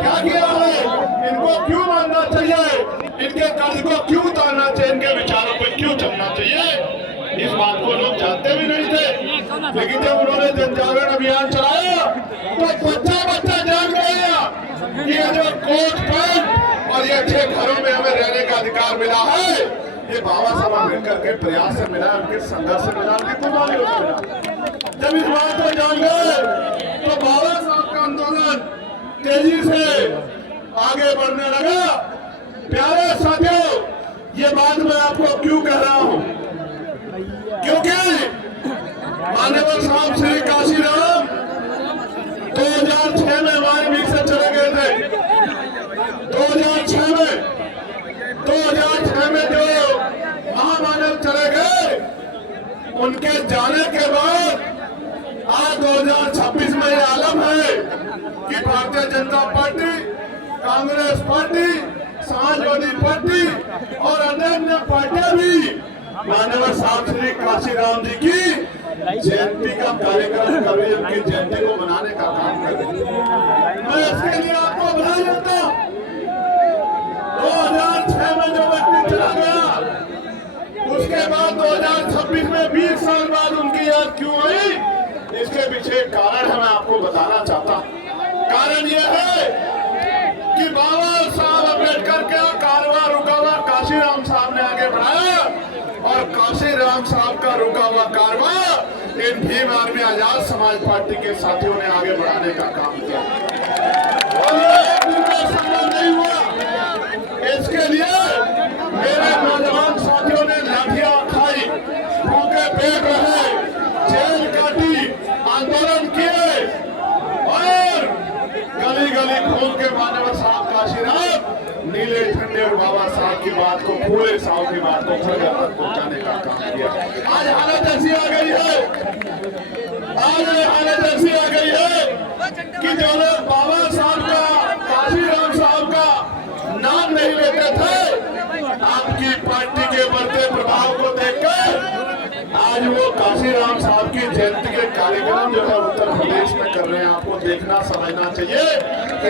क्या किया है, इनको क्यों मानना चाहिए, इनके कर्ज को क्यों उतारना चाहिए, इनके विचारों पर क्यों चलना चाहिए, इस बात को लोग जानते भी नहीं थे। लेकिन जब उन्होंने जन जागरण अभियान चलाया तो बच्चा बच्चा जान गया कि ये जो कोट पैंट और ये अच्छे घरों में हमें रहने का अधिकार मिला है, ये बाबा साहब अम्बेडकर के प्रयास से मिला, उनके संघर्ष से मिला, उनकी कुर्बानियों से मिला। जब इस बात को जान गए तो बाबा साहब का आंदोलन तेजी से आगे बढ़ने लगा। प्यारे साथियों, ये बात मैं आपको क्यों कह रहा हूं, क्योंकि मान्यवर साहब श्री काशीराम 2006 में हमारे बीच से चले गए थे। 2006 में जो महामानव चले गए, उनके जाने के बाद आज 2026 में ये आलम है कि Bharatiya Janata party, Congress party, Samajwadi party और अन्य पार्टियां भी माननीय साहब श्री काशीराम जी की जयंती का कार्यक्रम कर रही है, उनकी जयंती को मनाने का काम कर रही है। मैं इसके लिए आपको बधाई देता हूं। 2006 में जो व्यक्ति चला गया, उसके बाद 2026 में 20 साल बाद उनकी याद क्यों आई, इसके पीछे कारण है, मैं आपको बताना चाहता हूं। कारण यह है कि बाबा साहब अम्बेडकर का कारवां रुका हुआ काशीराम साहब ने आगे बढ़ाया और काशीराम साहब का रुका हुआ कारवां इन भीम आर्मी आजाद समाज पार्टी के साथियों ने आगे बढ़ाने का काम किया। और ये एक दिन में संभव नहीं हुआ। इसके लिए मेरे नौजवान साथियों ने लाठियां खाई, भूखे पेट रहे, जेल काटी, आंदोलन किए और गली गली घूम के माननीय साहब काशीराम नीले झंडे और बाबा साहब की बात को, पूरे साहब की बात को घर घर तक पहुंचाने का काम किया। आज हालत ऐसी आ गई है, आज हालत ऐसी आ गई है कि जो लोग बाबा साहब का, काशीराम साहब का नाम नहीं लेते थे, आपकी पार्टी के बढ़ते प्रभाव को देखकर आज वो काशीराम साहब की जयंती के कार्यक्रम जो है उत्तर प्रदेश में कर रहे हैं। आपको देखना समझना चाहिए कि